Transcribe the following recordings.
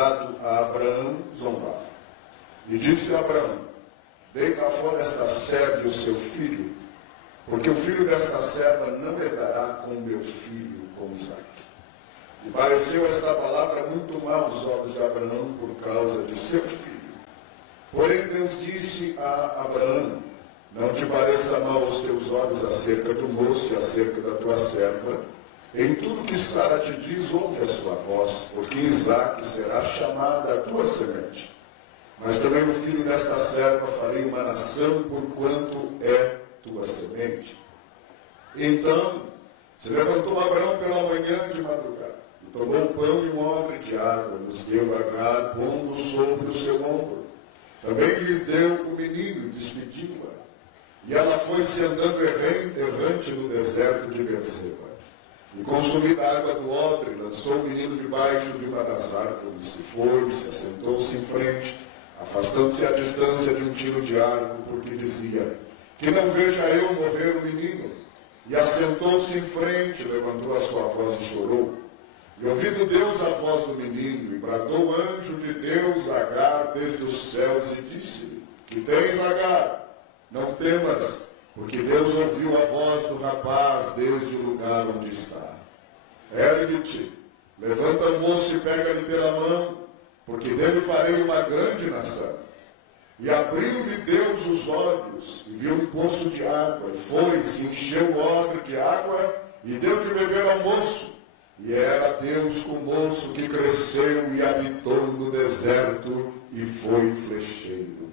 apresentado a Abraão, zombava. E disse a Abraão: deita fora esta serva e o seu filho, porque o filho desta serva não herdará com o meu filho, com Isaque. E pareceu esta palavra muito mal aos olhos de Abraão por causa de seu filho. Porém Deus disse a Abraão: não te pareça mal aos teus olhos acerca do moço e acerca da tua serva. Em tudo que Sara te diz, ouve a sua voz, porque Isaque será chamada a tua semente. Mas também o filho desta serva farei uma nação, porquanto é tua semente. Então se levantou Abraão pela manhã de madrugada, e tomou o pão e um odre de água, e os deu a Agar, pondo sobre o seu ombro. Também lhes deu o menino e despediu-a. E ela foi-se andando errante no deserto de Berseba. E consumida a água do odre, lançou o menino debaixo de uma das árvores, se foi-se, assentou-se em frente, afastando-se à distância de um tiro de arco, porque dizia: que não veja eu morrer o menino. E assentou-se em frente, levantou a sua voz e chorou. E ouvindo Deus a voz do menino, e bradou o anjo de Deus a Agar desde os céus, e disse-lhe: que tens, Agar? Não temas, porque Deus ouviu a voz do rapaz desde o lugar onde está. Ergue-te, levanta o moço e pega-lhe pela mão, porque dele farei uma grande nação. E abriu-lhe Deus os olhos, e viu um poço de água, e foi-se, encheu o odre de água, e deu de beber ao moço. E era Deus com o moço, que cresceu e habitou no deserto, e foi flecheiro.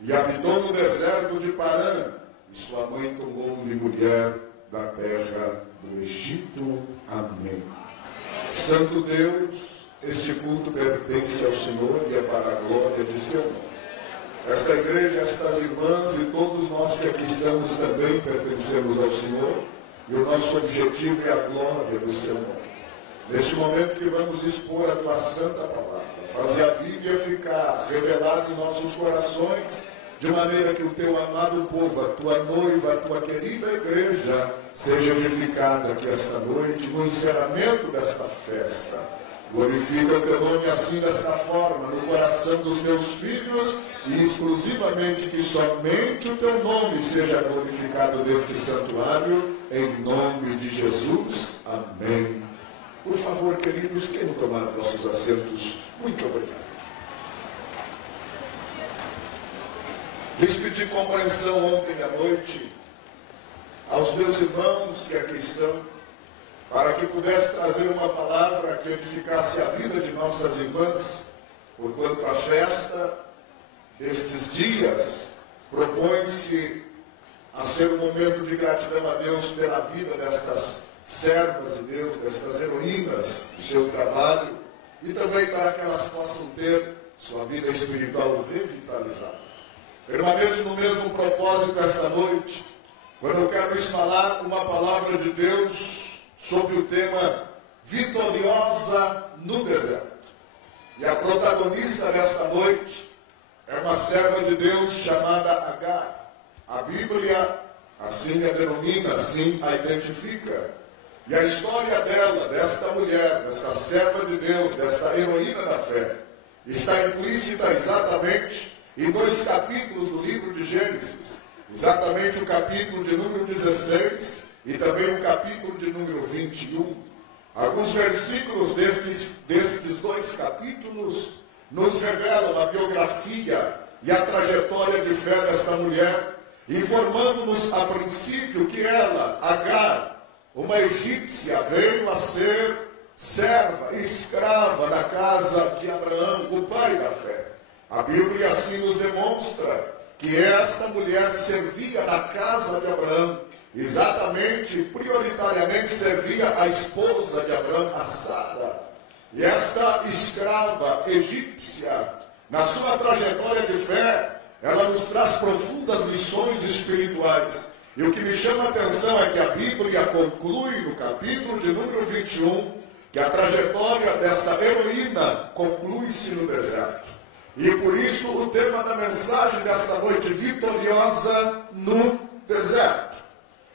E habitou no deserto de Parã, e sua mãe tomou-lhe mulher da terra do Egito. Amém. Santo Deus, este culto pertence ao Senhor e é para a glória de seu nome. Esta igreja, estas irmãs e todos nós que aqui estamos também pertencemos ao Senhor, e o nosso objetivo é a glória do seu nome. Neste momento que vamos expor a tua santa palavra, fazer-a viva e eficaz, revelada em nossos corações, de maneira que o teu amado povo, a tua noiva, a tua querida igreja, seja edificada aqui esta noite, no encerramento desta festa. Glorifica o teu nome assim, desta forma, no coração dos teus filhos, e exclusivamente que somente o teu nome seja glorificado neste santuário, em nome de Jesus. Amém. Por favor, queridos, queiram tomar vossos assentos. Muito obrigado. Lhes pedi compreensão ontem à noite aos meus irmãos que aqui estão, para que pudesse trazer uma palavra que edificasse a vida de nossas irmãs, porquanto a festa destes dias propõe-se a ser um momento de gratidão a Deus pela vida destas servas de Deus, destas heroínas do seu trabalho, e também para que elas possam ter sua vida espiritual revitalizada. Permaneço no mesmo propósito esta noite, quando eu quero lhes falar uma palavra de Deus sobre o tema Vitoriosa no Deserto. E a protagonista desta noite é uma serva de Deus chamada Agar. A Bíblia assim a denomina, assim a identifica. E a história dela, desta mulher, desta serva de Deus, desta heroína da fé, está implícita exatamente em 2 capítulos do livro de Gênesis. Exatamente o capítulo de número 16 e também o capítulo de número 21. Alguns versículos destes 2 capítulos nos revelam a biografia e a trajetória de fé desta mulher, informando-nos a princípio que ela, Agar, uma egípcia, veio a ser serva, escrava da casa de Abraão, o pai da fé. A Bíblia assim nos demonstra que esta mulher servia na casa de Abraão, exatamente, prioritariamente servia a esposa de Abraão, a Sara. E esta escrava egípcia, na sua trajetória de fé, ela nos traz profundas lições espirituais. E o que me chama a atenção é que a Bíblia conclui no capítulo de número 21, que a trajetória desta heroína conclui-se no deserto. E por isso o tema da mensagem desta noite, vitoriosa no deserto.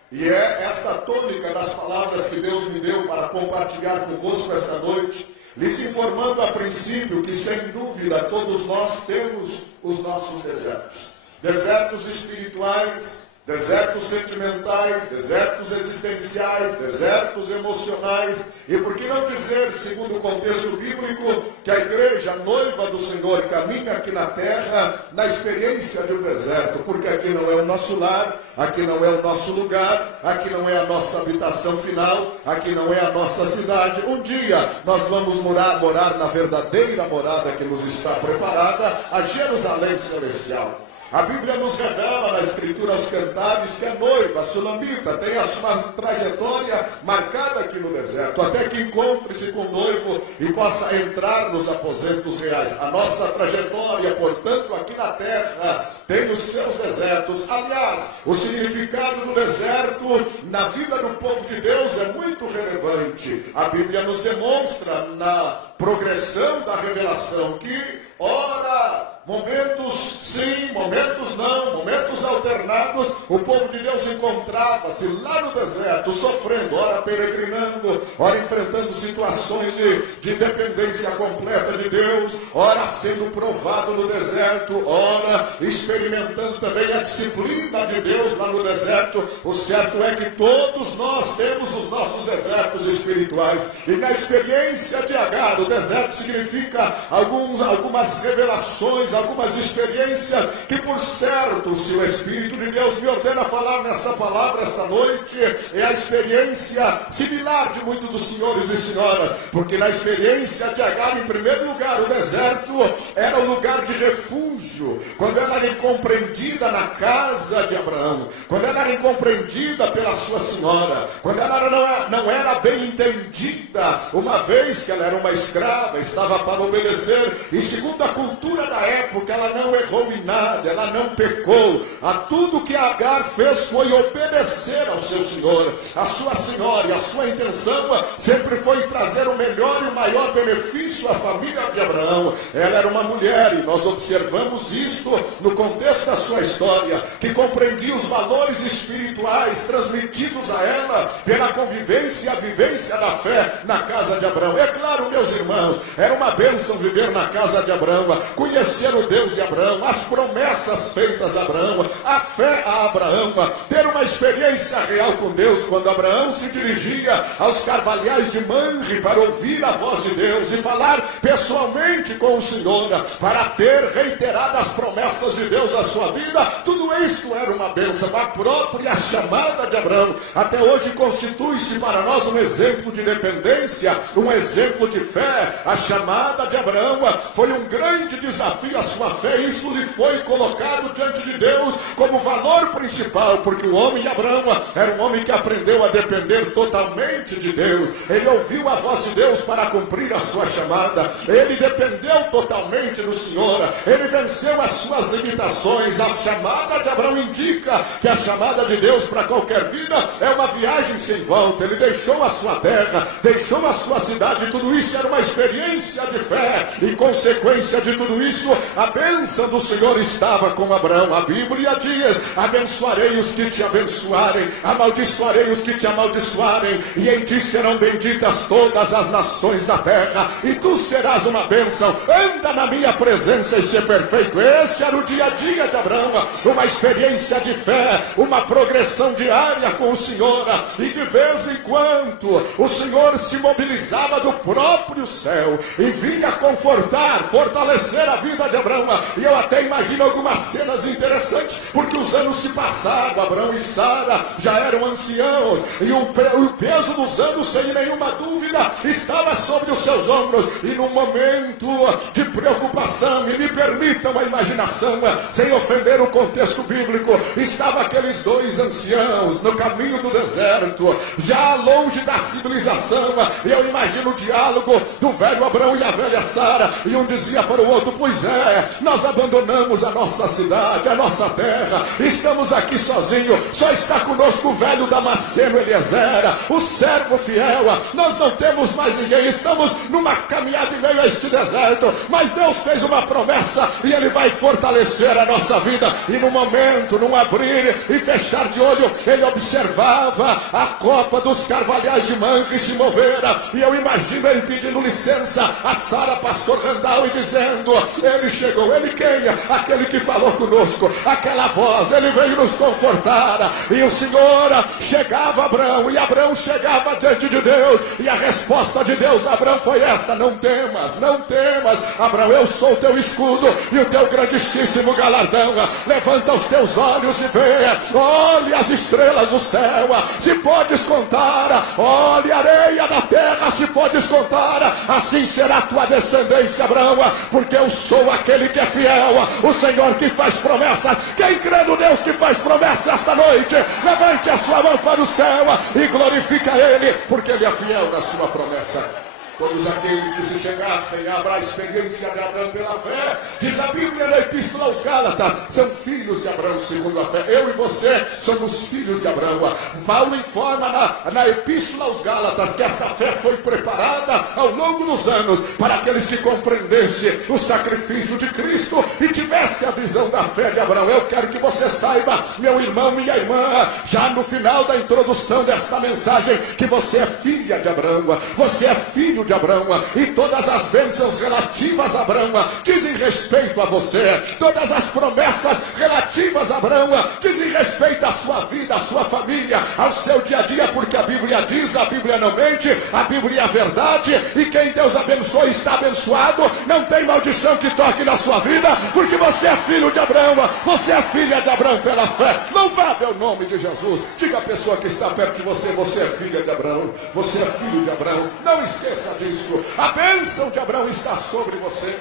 E é esta tônica das palavras que Deus me deu para compartilhar convosco esta noite, lhes informando a princípio que, sem dúvida, todos nós temos os nossos desertos. Desertos espirituais, desertos sentimentais, desertos existenciais, desertos emocionais. E por que não dizer, segundo o contexto bíblico, que a igreja, a noiva do Senhor, caminha aqui na terra na experiência de um deserto, porque aqui não é o nosso lar, aqui não é o nosso lugar, aqui não é a nossa habitação final, aqui não é a nossa cidade. Um dia nós vamos morar na verdadeira morada que nos está preparada, a Jerusalém celestial. A Bíblia nos revela na Escritura aos Cantares que a noiva, a sulamita, tem a sua trajetória marcada aqui no deserto, até que encontre-se com o noivo e possa entrar nos aposentos reais. A nossa trajetória, portanto, aqui na terra, tem os seus desertos. Aliás, o significado do deserto na vida do povo de Deus é muito relevante. A Bíblia nos demonstra na progressão da revelação que, ora, momentos sim, momentos não, momentos alternados, o povo de Deus encontrava-se lá no deserto, sofrendo, ora peregrinando, ora enfrentando situações de dependência completa de Deus, ora sendo provado no deserto, ora experimentando também a disciplina de Deus lá no deserto. O certo é que todos nós temos os nossos desertos espirituais, e na experiência de Agar, o deserto significa algumas revelações, algumas experiências que, por certo, se o Espírito de Deus me ordena falar nessa palavra esta noite, é a experiência similar de muitos dos senhores e senhoras, porque na experiência de Agar, em primeiro lugar, o deserto era um lugar de refúgio. Quando ela era incompreendida na casa de Abraão, quando ela era incompreendida pela sua senhora, quando ela não era bem entendida, uma vez que ela era uma escrava, estava para obedecer, e segundo a cultura da época, ela não errou em nada, ela não pecou. A tudo que Agar fez foi obedecer ao seu senhor, a sua senhora, e a sua intenção sempre foi trazer o melhor e o maior benefício à família de Abraão. Ela era uma mulher, e nós observamos isto no contexto da sua história, que compreendia os valores espirituais transmitidos a ela pela convivência e a vivência da fé na casa de Abraão. É claro, meus irmãos, era uma bênção viver na casa de Abraão, conhecer o Deus de Abraão, as promessas feitas a Abraão, a fé a Abraão, ter uma experiência real com Deus, quando Abraão se dirigia aos carvalhais de Mamre para ouvir a voz de Deus e falar pessoalmente com o Senhor, para ter reiteradas promessas de Deus na sua vida. Tudo isto era uma bênção. A própria chamada de Abraão até hoje constitui-se para nós um exemplo de dependência, um exemplo de fé. A chamada de Abraão foi um grande desafio à sua fé. Isso lhe foi colocado diante de Deus como valor principal, porque o homem de Abraão era um homem que aprendeu a depender totalmente de Deus. Ele ouviu a voz de Deus para cumprir a sua chamada, ele dependeu totalmente do Senhor, ele venceu as suas limitações. A chamada de Abraão indica que a chamada de Deus para qualquer vida é uma viagem sem volta. Ele deixou a sua terra, deixou a sua cidade, tudo isso era uma experiência de fé, e consequência de tudo isso, a bênção do Senhor estava com Abraão. A Bíblia diz: abençoarei os que te abençoarem, amaldiçoarei os que te amaldiçoarem, e em ti serão benditas todas as nações da terra, e tu serás uma bênção. Anda na minha presença e ser perfeito. Este era o dia a dia de Abraão, uma experiência de fé, uma progressão diária com o Senhor, e de vez em quando o Senhor se mobilizava do próprio céu e vinha confortar, fortalecer a vida de Abraão. E eu até imagino algumas cenas interessantes, porque os anos se passaram, Abraão e Sara já eram anciãos, e o peso dos anos, sem nenhuma dúvida, estava sobre os seus ombros. E num momento de preocupação, e me permitam a imaginação, sem ofender o contexto bíblico, estavam aqueles dois anciãos no caminho do deserto, já longe da civilização. E eu imagino o diálogo do velho Abraão e a velha Sara, e um dizia para o outro: pois é, nós abandonamos a nossa cidade, a nossa terra, estamos aqui sozinhos, só está conosco o velho Damasceno Eliezer, o servo fiel, nós não temos mais ninguém, estamos numa caminhada em meio a este deserto, mas Deus fez uma promessa promessa, e Ele vai fortalecer a nossa vida. E no momento, num abrir e fechar de olho, ele observava a copa dos carvalhais de Mamre se mover, e eu imagino ele pedindo licença a Sara Pastor Randall e dizendo: ele chegou. Ele quem? Aquele que falou conosco, aquela voz, ele veio nos confortar. E o Senhor chegava a Abraão, e Abraão chegava diante de Deus, e a resposta de Deus a Abraão foi esta: não temas, não temas, Abraão, eu sou o teu escudo e o teu grandíssimo galardão. Levanta os teus olhos e vê, olhe as estrelas do céu, se podes contar, olhe a areia da terra, se podes contar, assim será a tua descendência, Abraão, porque eu sou aquele que é fiel, o Senhor que faz promessas. Quem crê no Deus que faz promessas esta noite, levante a sua mão para o céu e glorifica Ele, porque Ele é fiel na sua promessa. Todos aqueles que se chegassem a a experiência de Abraão pela fé, diz a Bíblia na Epístola aos Gálatas, são filhos de Abraão segundo a fé. Eu e você somos filhos de Abraão. Paulo informa na Epístola aos Gálatas que esta fé foi preparada ao longo dos anos para aqueles que compreendessem o sacrifício de Cristo e tivessem a visão da fé de Abraão. Eu quero que você saiba, meu irmão, minha irmã, já no final da introdução desta mensagem, que você é filha de Abraão, você é filho de Abraão, e todas as bênçãos relativas a Abraão dizem respeito a você. Todas as promessas relativas a Abraão dizem respeito à sua vida, à sua família, ao seu dia a dia, porque a Bíblia diz, a Bíblia não mente, a Bíblia é a verdade, e quem Deus abençoa está abençoado. Não tem maldição que toque na sua vida, porque você é filho de Abraão, você é filha de Abraão pela fé. Louvado é o nome de Jesus. Diga à pessoa que está perto de você: você é filha de Abraão, você é filho de Abraão. Não esqueça disso. A bênção de Abraão está sobre você.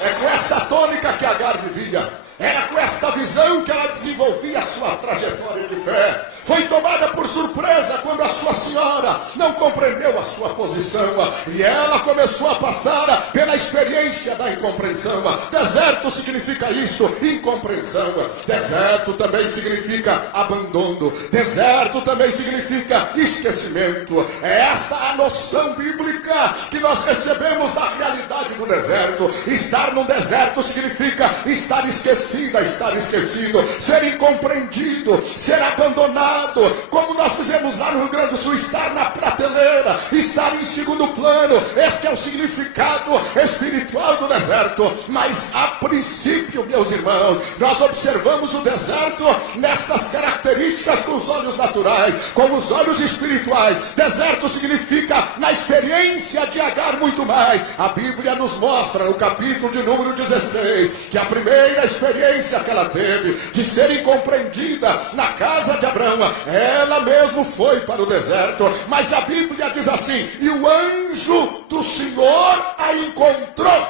É com esta tônica que Agar vivia. Era com esta visão que ela desenvolvia a sua trajetória de fé. Foi tomada por surpresa quando a sua senhora não compreendeu a sua posição, e ela começou a passar pela experiência da incompreensão. Deserto significa isto, incompreensão. Deserto também significa abandono. Deserto também significa esquecimento. É esta a noção bíblica que nós recebemos da realidade do deserto. Estar no deserto significa estar esquecido, estar esquecido, ser incompreendido, ser abandonado, como nós fizemos lá no Rio Grande do Sul, estar na prateleira, estar em segundo plano. Este é o significado espiritual do deserto. Mas a princípio, meus irmãos, nós observamos o deserto nestas características com os olhos naturais, com os olhos espirituais. Deserto significa, na experiência de Agar, muito mais. A Bíblia nos mostra no capítulo de número 16 que a primeira experiência que ela teve de ser incompreendida na casa de Abraão, ela mesmo foi para o deserto. Mas a Bíblia diz assim: e o anjo do Senhor a encontrou.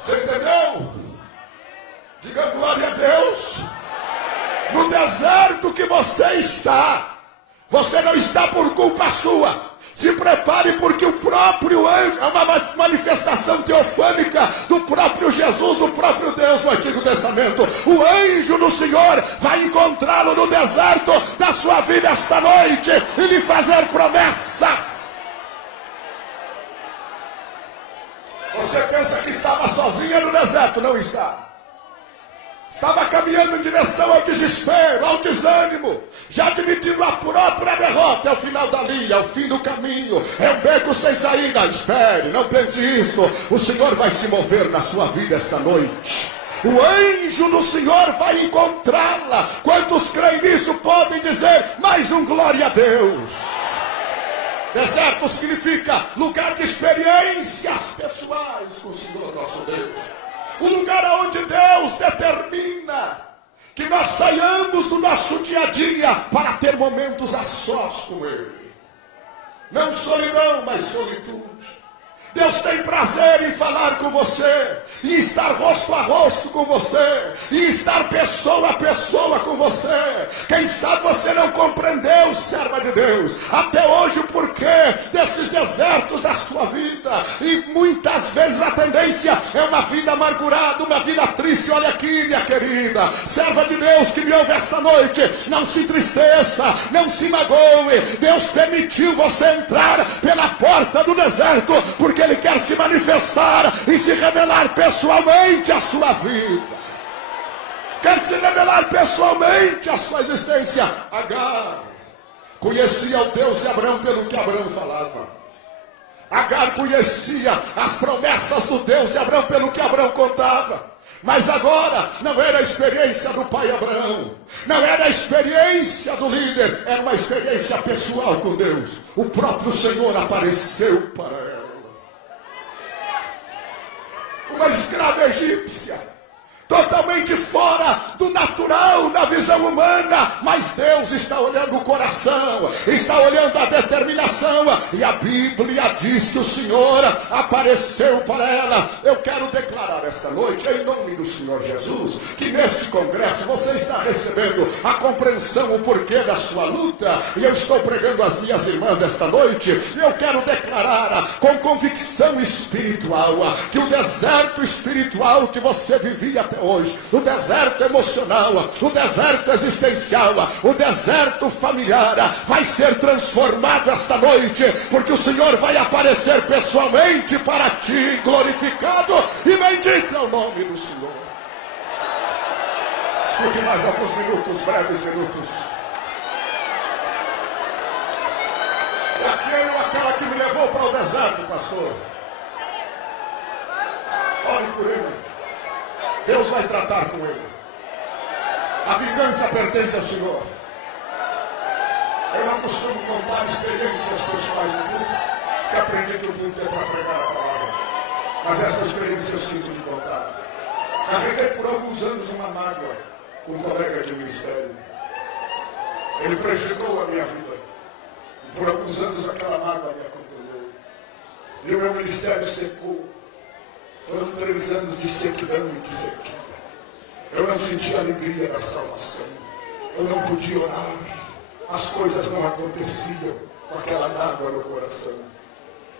Você entendeu? Diga glória a Deus. No deserto que você está, você não está por culpa sua. Se prepare, porque o próprio anjo, é uma manifestação teofânica do próprio Jesus, do próprio Deus no Antigo Testamento. O anjo do Senhor vai encontrá-lo no deserto da sua vida esta noite e lhe fazer promessas. Você pensa que estava sozinha no deserto? Não está. Estava caminhando em direção ao desespero, ao desânimo, já admitindo a própria derrota. É o final da linha, é o fim do caminho, é um beco sem saída. Espere, não pense isso. O Senhor vai se mover na sua vida esta noite. O anjo do Senhor vai encontrá-la. Quantos creem nisso podem dizer mais um glória a Deus? Deserto significa lugar de experiências pessoais com o Senhor nosso Deus. O lugar onde Deus determina que nós saiamos do nosso dia a dia para ter momentos a sós com Ele. Não solidão, mas solitude. Deus tem prazer em falar com você, em estar rosto a rosto com você, em estar pessoa a pessoa com você. Quem sabe você não compreendeu, serva de Deus, até hoje o porquê desses desertos da sua vida. E muitas vezes a tendência é uma vida amargurada, uma vida triste. Olha aqui, minha querida, serva de Deus que me ouve esta noite, não se entristeça, não se magoe. Deus permitiu você entrar pela porta do deserto, porque Ele quer se manifestar e se revelar pessoalmente à sua vida. Quer se revelar pessoalmente à sua existência. Agar conhecia o Deus de Abraão pelo que Abraão falava. Agar conhecia as promessas do Deus de Abraão pelo que Abraão contava. Mas agora não era a experiência do pai Abraão, não era a experiência do líder, era uma experiência pessoal com Deus. O próprio Senhor apareceu para ela. Uma escrava egípcia, totalmente fora do natural, na visão humana, mas Deus está olhando o coração, está olhando a determinação, e a Bíblia diz que o Senhor apareceu para ela. Eu quero declarar esta noite, em nome do Senhor Jesus, que neste congresso você está recebendo a compreensão, o porquê da sua luta, e eu estou pregando às minhas irmãs esta noite, e eu quero declarar com convicção espiritual, que o deserto espiritual que você vivia até hoje, o deserto emocional, o deserto existencial, o deserto familiar, vai ser transformado esta noite, porque o Senhor vai aparecer pessoalmente para ti, glorificado e bendito é o nome do Senhor. Escute mais alguns minutos, breves minutos. E aquele ou aquela que me levou para o deserto, pastor, ore por ele. Deus vai tratar com ele. A vingança pertence ao Senhor. Eu não costumo contar experiências pessoais do mundo, que aprendi que o mundo tem para pregar a palavra. Mas essa experiência eu sinto de contar. Carreguei por alguns anos uma mágoa com um colega de ministério. Ele prejudicou a minha vida. E por alguns anos aquela mágoa me acompanhou. E o meu ministério secou. Foram 3 anos de sequidão e de sequia. Eu não sentia alegria da salvação. Eu não podia orar. As coisas não aconteciam com aquela mágoa no coração.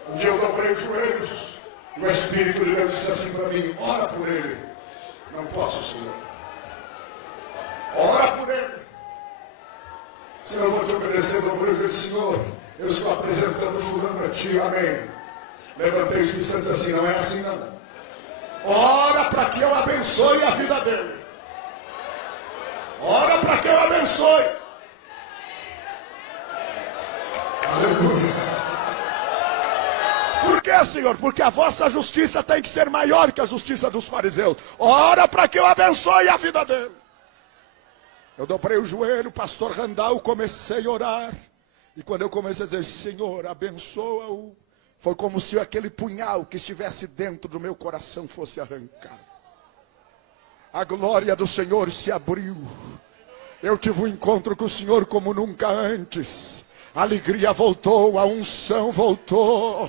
Um dia eu dobrei os joelhos. O Espírito de Deus disse assim para mim: ora por ele. Não posso, Senhor. Ora por ele. Se eu vou te obedecer, dobrei os joelhos. Senhor, eu estou apresentando fulano a ti. Amém. Levantei os pés e disse assim: não é assim não. Ora para que eu abençoe a vida dele. Ora para que eu abençoe. Aleluia. Por que, Senhor? Porque a vossa justiça tem que ser maior que a justiça dos fariseus. Ora para que eu abençoe a vida dele. Eu dobrei o joelho, pastor Randall, comecei a orar. E quando eu comecei a dizer: Senhor, abençoa-o, foi como se aquele punhal que estivesse dentro do meu coração fosse arrancado. A glória do Senhor se abriu. Eu tive um encontro com o Senhor como nunca antes. A alegria voltou, a unção voltou.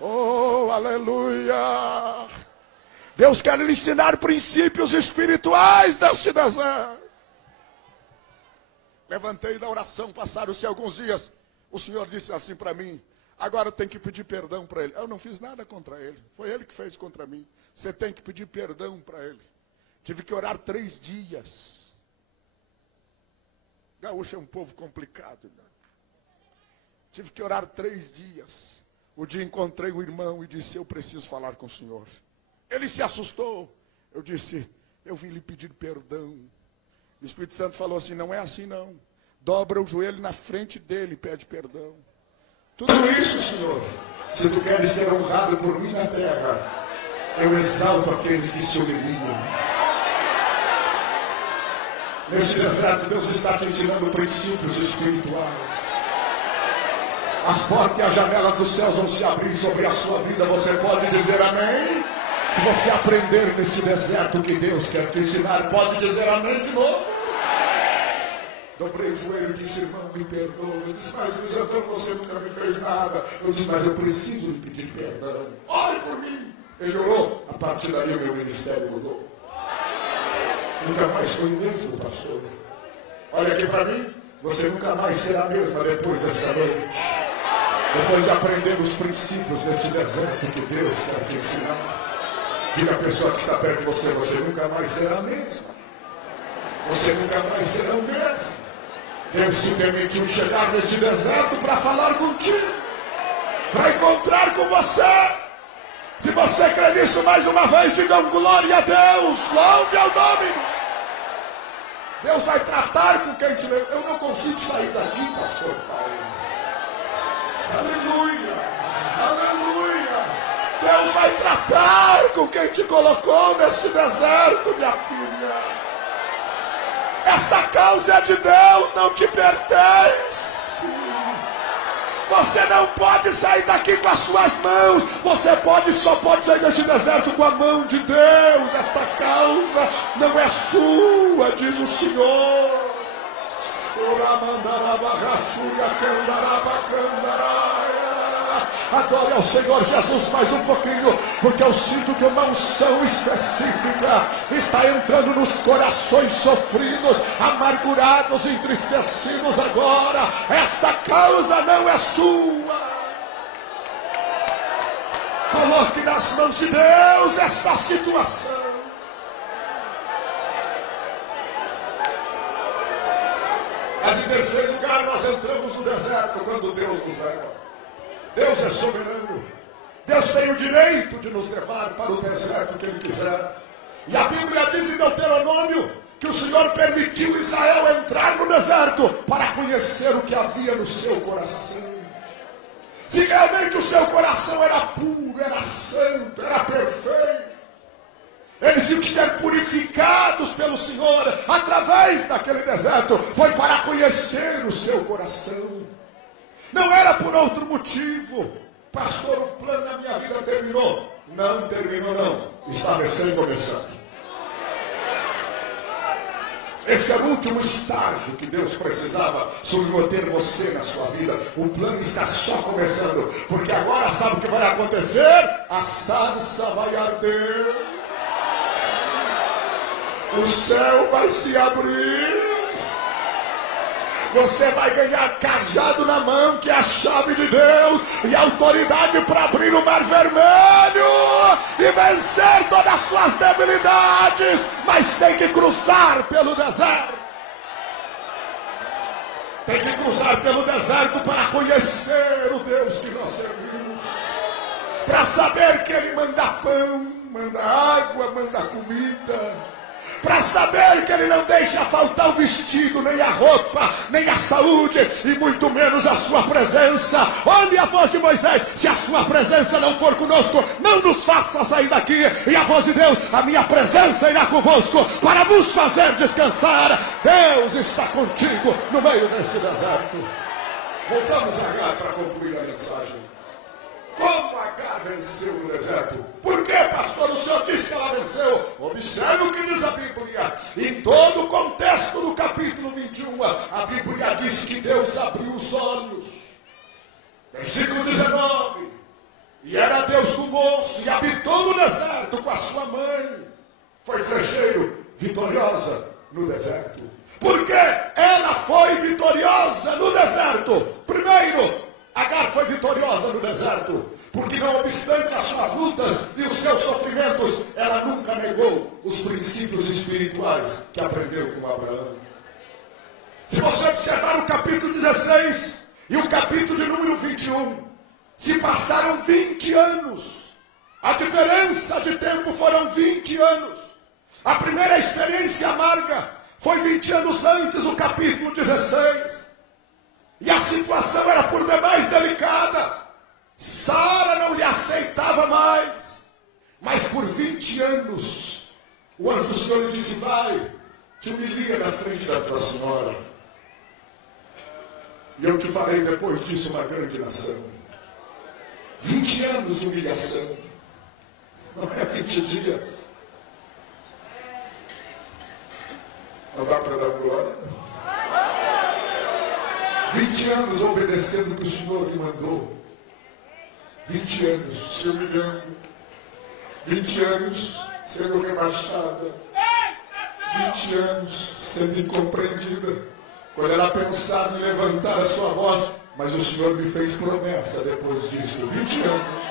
Oh, aleluia. Deus quer lhe ensinar princípios espirituais deste deserto. Levantei da oração, passaram-se alguns dias. O Senhor disse assim para mim: agora tem que pedir perdão para ele. Eu não fiz nada contra ele. Foi ele que fez contra mim. Você tem que pedir perdão para ele. Tive que orar 3 dias. Gaúcho é um povo complicado, né? Tive que orar 3 dias. O dia encontrei o irmão e disse: eu preciso falar com o Senhor. Ele se assustou. Eu disse: eu vim lhe pedir perdão. O Espírito Santo falou assim: não é assim não. Dobra o joelho na frente dele e pede perdão. Tudo isso, Senhor, se tu queres ser honrado por mim na terra, eu exalto aqueles que se humilham. Neste deserto, Deus está te ensinando princípios espirituais. As portas e as janelas dos céus vão se abrir sobre a sua vida. Você pode dizer amém? Se você aprender neste deserto que Deus quer te ensinar, pode dizer amém de novo? Dobrei o joelho e disse: irmão, me perdoa. Ele disse: mas Luiz Antônio, você nunca me fez nada. Eu disse: mas eu preciso lhe pedir perdão. Ore por mim. Ele orou. A partir daí o meu ministério mudou. Nunca mais foi o mesmo, pastor. Olha aqui para mim. Você nunca mais será a mesma depois dessa noite. Depois de aprender os princípios desse deserto que Deus quer te ensinar. Diga à pessoa que está perto de você: você nunca mais será a mesma. Você nunca mais será o mesmo. Deus te permitiu chegar nesse deserto para falar contigo. para encontrar com você. Se você crê nisso, mais uma vez, digam glória a Deus, louve ao nome. Deus vai tratar com quem te leu. Eu não consigo sair daqui, pastor Paulo. Aleluia, aleluia. Deus vai tratar com quem te colocou neste deserto, minha filha. Esta causa é de Deus, não te pertence. Você não pode sair daqui com as suas mãos. Você só pode sair desse deserto com a mão de Deus. Esta causa não é sua, diz o Senhor. Adore ao Senhor Jesus mais um pouquinho, porque eu sinto que uma unção específica está entrando nos corações sofridos, amargurados, entristecidos agora. Esta causa não é sua. Coloque nas mãos de Deus esta situação. Mas em terceiro lugar, nós entramos no deserto quando Deus nos leva. Deus é soberano. Deus tem o direito de nos levar para o deserto que Ele quiser. E a Bíblia diz em Deuteronômio que o Senhor permitiu Israel entrar no deserto para conhecer o que havia no seu coração. Se realmente o seu coração era puro, era santo, era perfeito, eles tinham que ser purificados pelo Senhor através daquele deserto. Foi para conhecer o seu coração. Não era por outro motivo. Pastor, o plano da minha vida terminou. Não terminou não. Está recém-começando. Esse é o último estágio que Deus precisava submeter você na sua vida. O plano está só começando. Porque agora sabe o que vai acontecer? A sarça vai arder. O céu vai se abrir. Você vai ganhar cajado na mão, que é a chave de Deus, e autoridade para abrir o mar vermelho e vencer todas as suas debilidades. Mas tem que cruzar pelo deserto. Tem que cruzar pelo deserto para conhecer o Deus que nós servimos. Para saber que Ele manda pão, manda água, manda comida. Para saber que Ele não deixa faltar o vestido, nem a roupa, nem a saúde, e muito menos a sua presença. Olhe a voz de Moisés: se a sua presença não for conosco, não nos faça sair daqui. E a voz de Deus: a minha presença irá convosco para vos fazer descansar. Deus está contigo no meio desse deserto. Voltamos a Agar para concluir a mensagem. Como Agar venceu no deserto? Por que, pastor, o senhor disse que ela venceu? Observe o que diz a Bíblia. Em todo o contexto do capítulo 21, a Bíblia diz que Deus abriu os olhos. Versículo 19. E era Deus com o moço, e habitou no deserto com a sua mãe. Foi flecheiro, vitoriosa no deserto. Por que ela foi vitoriosa no deserto? Primeiro, Agar foi vitoriosa no deserto, porque não obstante as suas lutas e os seus sofrimentos, ela nunca negou os princípios espirituais que aprendeu com Abraão. Se você observar o capítulo 16 e o capítulo de número 21, se passaram 20 anos. A diferença de tempo foram 20 anos. A primeira experiência amarga foi 20 anos antes, o capítulo 16. E a situação era por demais delicada. Sara não lhe aceitava mais. Mas por 20 anos, o anjo do Senhor lhe disse: vai, te humilia na frente da tua senhora. E eu te farei depois disso uma grande nação. 20 anos de humilhação. Não é 20 dias. Não dá para dar glória? 20 anos obedecendo o que o Senhor lhe mandou. 20 anos se humilhando. 20 anos sendo rebaixada. 20 anos sendo incompreendida. Quando ela pensava em levantar a sua voz, mas o Senhor me fez promessa depois disso. 20 anos.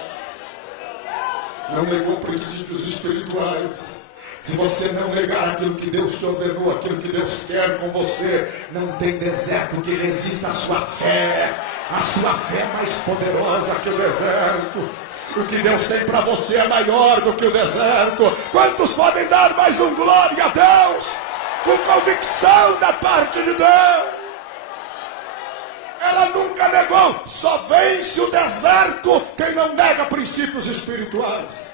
Não negou princípios espirituais. Se você não negar aquilo que Deus te ordenou, aquilo que Deus quer com você, não tem deserto que resista à sua fé. A sua fé é mais poderosa que o deserto. O que Deus tem para você é maior do que o deserto. Quantos podem dar mais um glória a Deus? Com convicção da parte de Deus. Ela nunca negou. Só vence o deserto quem não nega princípios espirituais.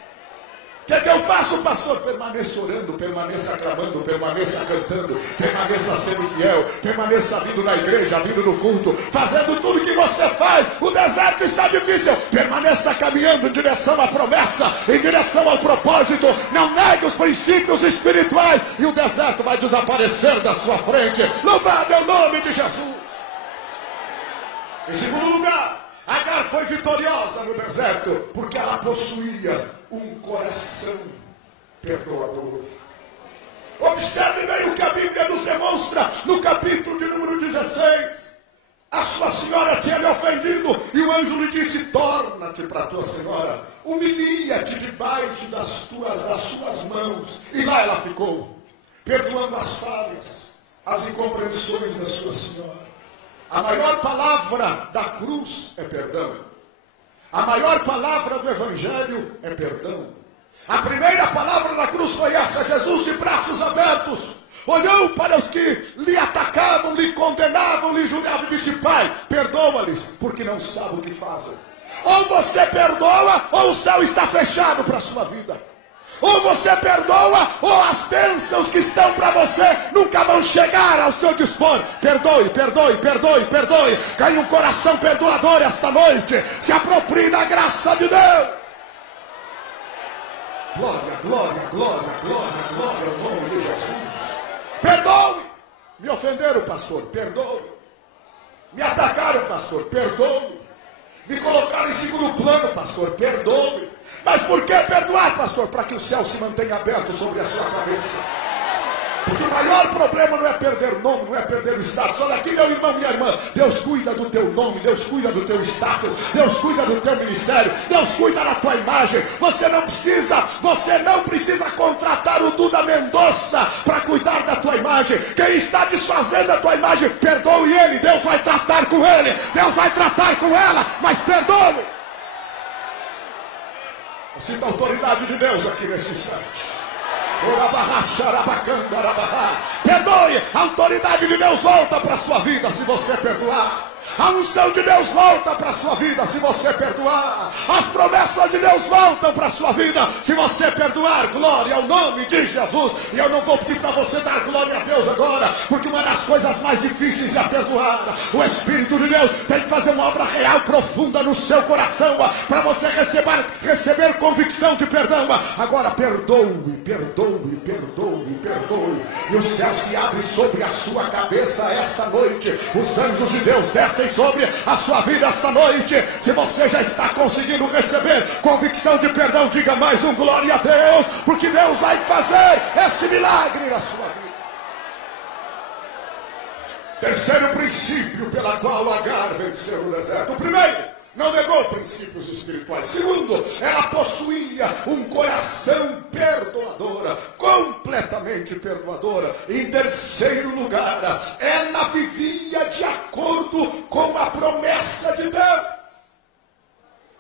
O que é que eu faço, pastor? Permaneça orando, permaneça clamando, permaneça cantando, permaneça sendo fiel, permaneça vindo na igreja, vindo no culto, fazendo tudo que você faz. O deserto está difícil. Permaneça caminhando em direção à promessa, em direção ao propósito. Não negue os princípios espirituais e o deserto vai desaparecer da sua frente. Louvado é o nome de Jesus. Em segundo lugar, Agar foi vitoriosa no deserto porque ela possuía um coração perdoador. Observe bem o que a Bíblia nos demonstra no capítulo de número 16. A sua senhora tinha lhe ofendido e o anjo lhe disse: torna-te para a tua senhora, humilia-te debaixo das suas mãos. E lá ela ficou, perdoando as falhas, as incompreensões da sua senhora. A maior palavra da cruz é perdão. A maior palavra do Evangelho é perdão. A primeira palavra da cruz foi essa: Jesus de braços abertos olhou para os que lhe atacavam, lhe condenavam, lhe julgavam e disse: Pai, perdoa-lhes, porque não sabem o que fazem. Ou você perdoa, ou o céu está fechado para a sua vida. Ou você perdoa, ou as bênçãos que estão para você nunca vão chegar ao seu dispor. Perdoe, perdoe, perdoe, perdoe. Ganhe um coração perdoador esta noite. Se aproprie da graça de Deus. Glória, glória, glória, glória, glória ao nome de Jesus. Perdoe. Me ofenderam, pastor, perdoe. Me atacaram, pastor, perdoe. Me colocaram em segundo plano, pastor, perdoe. Mas por que perdoar, pastor? Para que o céu se mantenha aberto sobre a sua cabeça. Porque o maior problema não é perder o nome, não é perder o status. Olha aqui, meu irmão, minha irmã, Deus cuida do teu nome, Deus cuida do teu status, Deus cuida do teu ministério, Deus cuida da tua imagem. Você não precisa contratar o Duda Mendonça para cuidar da tua imagem. Quem está desfazendo a tua imagem, perdoe ele, Deus vai tratar com ele, Deus vai tratar com ela, mas perdoe. Eu sinto a autoridade de Deus aqui nesse instante. Perdoe, a autoridade de Deus volta para a sua vida se você perdoar. A unção de Deus volta para a sua vida se você perdoar. As promessas de Deus voltam para a sua vida se você perdoar. Glória ao nome de Jesus. E eu não vou pedir para você dar glória a Deus agora, porque uma das coisas mais difíceis é perdoar. O Espírito de Deus tem que fazer uma obra real, profunda no seu coração, para você receber convicção de perdão. Agora perdoe, perdoe, perdoe, perdoe. E o céu se abre sobre a sua cabeça esta noite. Os anjos de Deus descem sobre a sua vida esta noite. Se você já está conseguindo receber convicção de perdão, diga mais um glória a Deus, porque Deus vai fazer este milagre na sua vida. Terceiro princípio pela qual Agar venceu o deserto. O primeiro, não negou princípios espirituais. Segundo, ela possuía um coração perdoadora, completamente perdoadora. Em terceiro lugar, ela vivia de acordo com a promessa de Deus.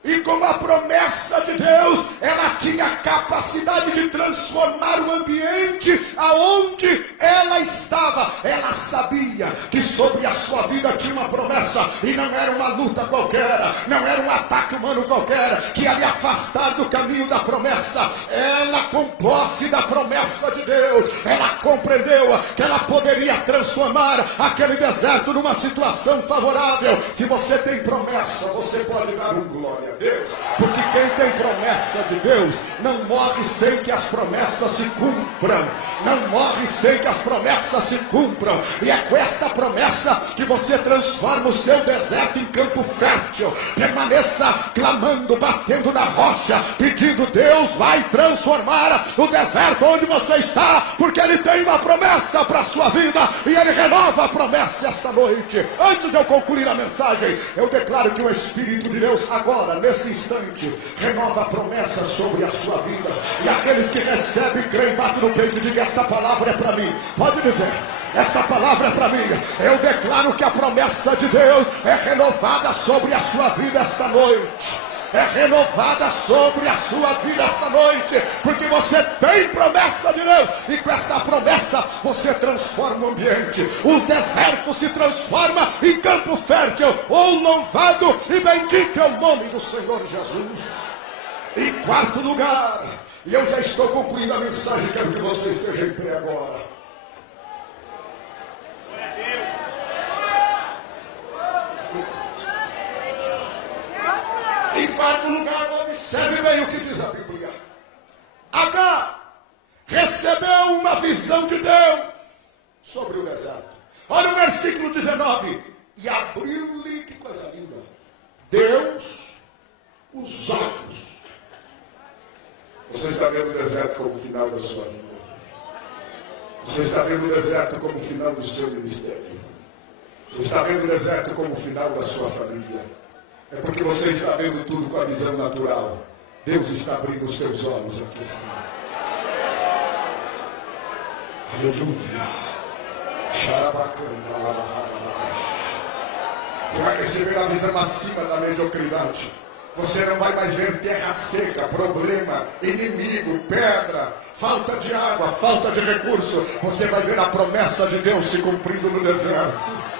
E com a promessa de Deus, ela tinha a capacidade de transformar o ambiente aonde ela estava. Ela sabia que sobre a sua vida tinha uma promessa, e não era uma luta qualquer, não era um ataque humano qualquer que ia lhe afastar do caminho da promessa. Ela, com posse da promessa de Deus, ela compreendeu que ela poderia transformar aquele deserto numa situação favorável. Se você tem promessa, você pode dar um glória a Deus, porque quem tem promessa de Deus não morre sem que as promessas se cumpram. Não morre sem que as promessas se cumpram. E é com esta promessa que você transforma o seu deserto em campo fértil. Permaneça clamando, batendo na rocha, pedindo: Deus vai transformar o deserto onde você está, porque Ele tem uma promessa para a sua vida, e Ele renova a promessa esta noite. Antes de eu concluir a mensagem, eu declaro que o Espírito de Deus agora, nesse instante, renova a promessa sobre a sua vida. E aqueles que recebem, creem, batem no peito e digam: esta palavra é para mim. Pode dizer: esta palavra é para mim. Eu declaro que a promessa de Deus é renovada sobre a sua vida esta noite. É renovada sobre a sua vida esta noite, porque você tem promessa de Deus, e com esta promessa você transforma o ambiente. O deserto se transforma em campo fértil. Oh, louvado e bendito é o nome do Senhor Jesus. Em quarto lugar, e eu já estou concluindo a mensagem, quero que você esteja em pé agora. Em quarto lugar, observe bem o que diz a Bíblia. Agar recebeu uma visão de Deus sobre o deserto. Olha o versículo 19. E abriu-lhe, que coisa linda, Deus os olhos. Você está vendo o deserto como o final da sua vida. Você está vendo o deserto como o final do seu ministério. Você está vendo o deserto como o final da sua família. É porque você está vendo tudo com a visão natural. Deus está abrindo os seus olhos aqui. Aleluia. Você vai receber a visão acima da mediocridade. Você não vai mais ver terra seca, problema, inimigo, pedra, falta de água, falta de recurso. Você vai ver a promessa de Deus se cumprindo no deserto.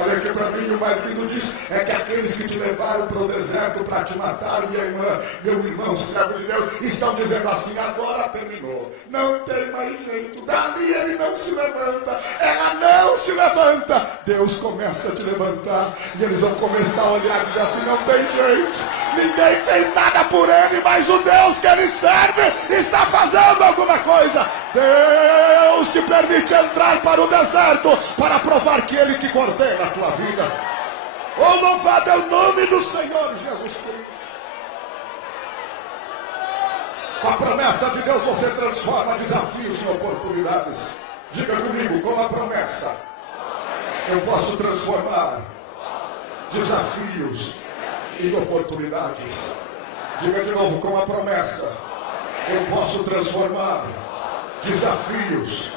Olha aqui para mim, o mais lindo disso é que aqueles que te levaram para o deserto para te matar, minha irmã, meu irmão, servo de Deus, estão dizendo assim: agora terminou, não tem mais jeito, dali ele não se levanta, ela não se levanta. Deus começa a te levantar e eles vão começar a olhar e dizer assim: não tem jeito, ninguém fez nada por ele, mas o Deus que ele serve está fazendo alguma coisa. Deus te permite entrar para o deserto para provar que ele que coordena a tua vida. Oh, louvado é o nome do Senhor Jesus Cristo. Com a promessa de Deus você transforma desafios em oportunidades. Diga comigo: com a promessa eu posso transformar desafios em oportunidades. Diga de novo: com a promessa eu posso transformar desafios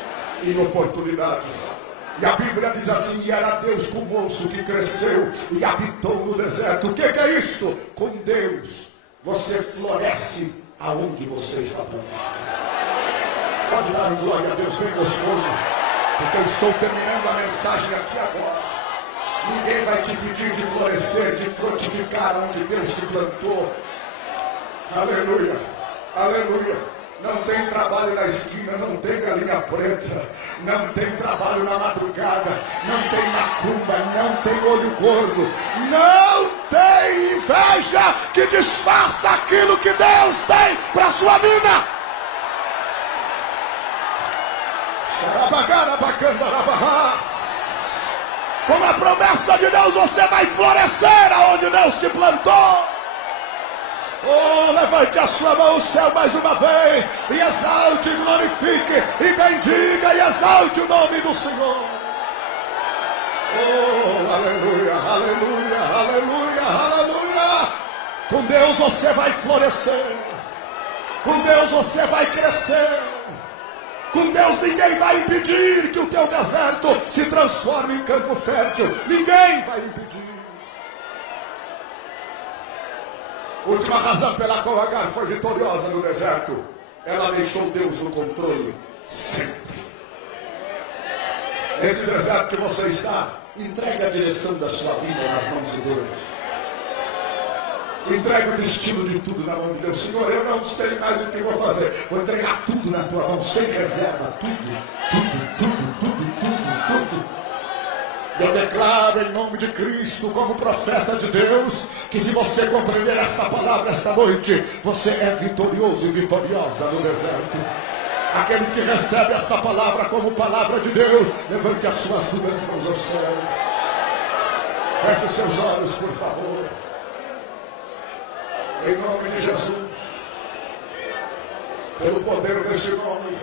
em oportunidades. E a Bíblia diz assim: e era Deus com o moço que cresceu e habitou no deserto. O que é isto? Com Deus você floresce aonde você está plantado. Pode dar um glória a Deus bem gostoso, porque eu estou terminando a mensagem aqui agora. Ninguém vai te pedir de florescer, de frutificar onde Deus te plantou. Aleluia, aleluia. Não tem trabalho na esquina, não tem galinha preta, não tem trabalho na madrugada, não tem macumba, não tem olho gordo, não tem inveja que desfaça aquilo que Deus tem para a sua vida. Com a promessa de Deus você vai florescer aonde Deus te plantou. Oh, levante a sua mão ao céu mais uma vez e exalte, glorifique e bendiga e exalte o nome do Senhor. Oh, aleluia, aleluia, aleluia, aleluia. Com Deus você vai florescer. Com Deus você vai crescer. Com Deus ninguém vai impedir que o teu deserto se transforme em campo fértil. Ninguém vai impedir. Última razão pela qual Agar foi vitoriosa no deserto: ela deixou Deus no controle sempre. Nesse deserto que você está, entregue a direção da sua vida nas mãos de Deus. Entregue o destino de tudo na mão de Deus. Senhor, eu não sei mais o que vou fazer. Vou entregar tudo na tua mão, sem reserva. Tudo. Eu declaro em nome de Cristo, como profeta de Deus, que se você compreender esta palavra esta noite, você é vitorioso e vitoriosa no deserto. Aqueles que recebem esta palavra como palavra de Deus, levante as suas duas mãos ao céu. Feche os seus olhos, por favor. Em nome de Jesus, pelo poder desse nome,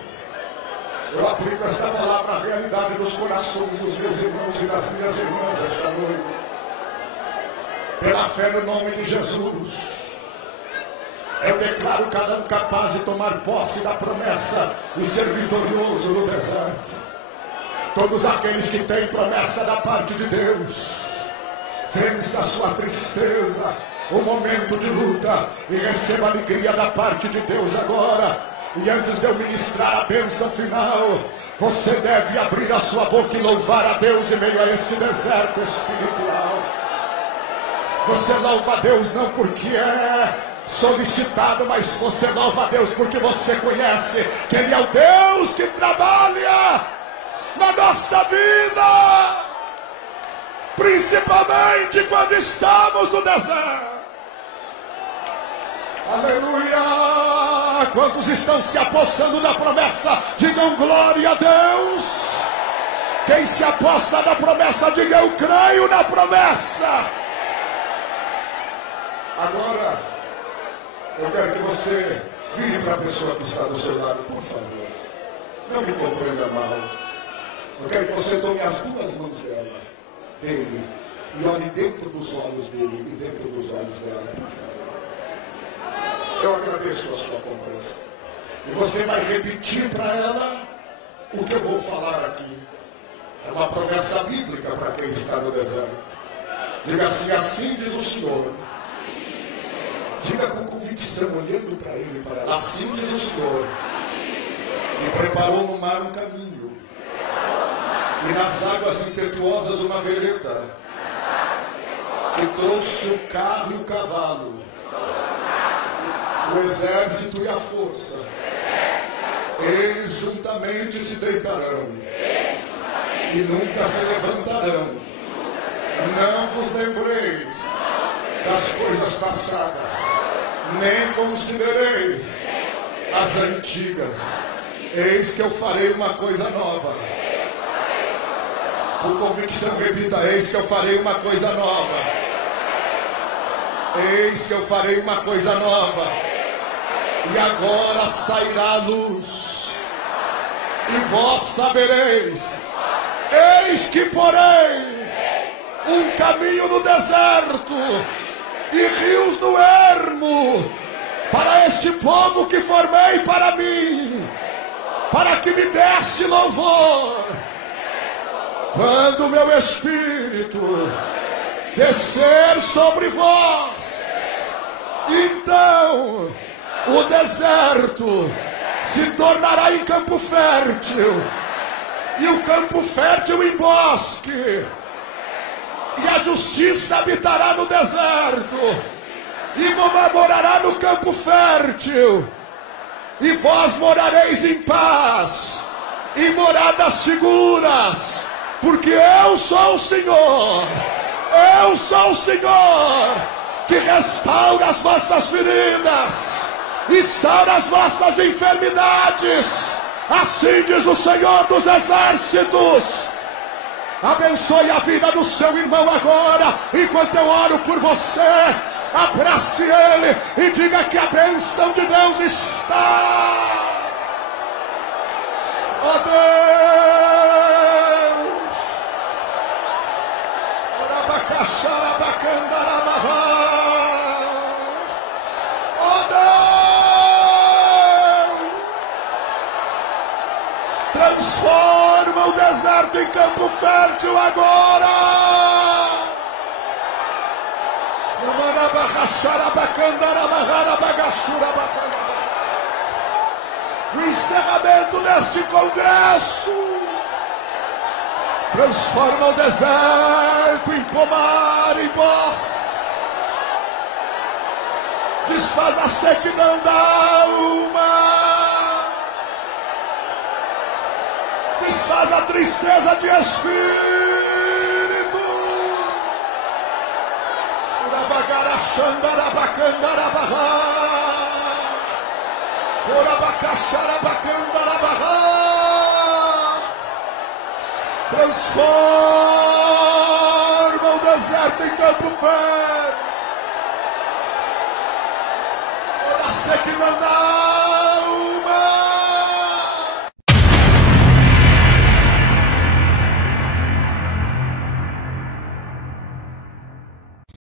eu aplico esta palavra à realidade dos corações dos meus irmãos e das minhas irmãs esta noite. pela fé no nome de Jesus, eu declaro cada um capaz de tomar posse da promessa e ser vitorioso no deserto. Todos aqueles que têm promessa da parte de Deus, vença a sua tristeza, o momento de luta, e receba a alegria da parte de Deus agora. E antes de eu ministrar a bênção final, você deve abrir a sua boca e louvar a Deus em meio a este deserto espiritual. Você louva a Deus não porque é solicitado, mas você louva a Deus porque você conhece que Ele é o Deus que trabalha na nossa vida, principalmente quando estamos no deserto. Aleluia! Quantos estão se apossando da promessa? Digam glória a Deus. Quem se apossa da promessa, diga eu creio na promessa. Agora, eu quero que você vire para a pessoa que está do seu lado, por favor. Não me compreenda mal. Eu quero que você tome as duas mãos dele, e olhe dentro dos olhos dele e dentro dos olhos dela, por favor. Eu agradeço a sua compreensão. E você vai repetir para ela o que eu vou falar aqui. É uma promessa bíblica para quem está no deserto. Diga assim: assim diz o Senhor. Diga com convicção, olhando para ele e para ela. Assim diz o Senhor, que preparou no mar um caminho, e nas águas impetuosas uma vereda, que trouxe o carro e o cavalo, o exército e a força. Eles juntamente se deitarão e nunca se levantarão. Não vos lembreis das coisas passadas, nem considereis as antigas. Eis que eu farei uma coisa nova. Por convicção, repita: eis que eu farei uma coisa nova. Eis que eu farei uma coisa nova. E agora sairá a luz, e vós sabereis. Eis que porém um caminho no deserto e rios no ermo para este povo que formei para mim, para que me desse louvor. Quando meu espírito descer sobre vós, então o deserto se tornará em campo fértil, e o campo fértil em bosque, e a justiça habitará no deserto, e morará no campo fértil, e vós morareis em paz, em moradas seguras, porque eu sou o Senhor, que restaura as vossas feridas e sara as vossas enfermidades. Assim diz o Senhor dos Exércitos. Abençoe a vida do seu irmão agora, enquanto eu oro por você. Abrace ele e diga que a bênção de Deus está. Oh Deus, oh Deus, transforma o deserto em campo fértil agora. O encerramento deste congresso transforma o deserto em pomar, em bosque. Desfaz a sequidão da alma. Desfaz a tristeza de espírito. Transforma o deserto em campo fértil. A sequidão da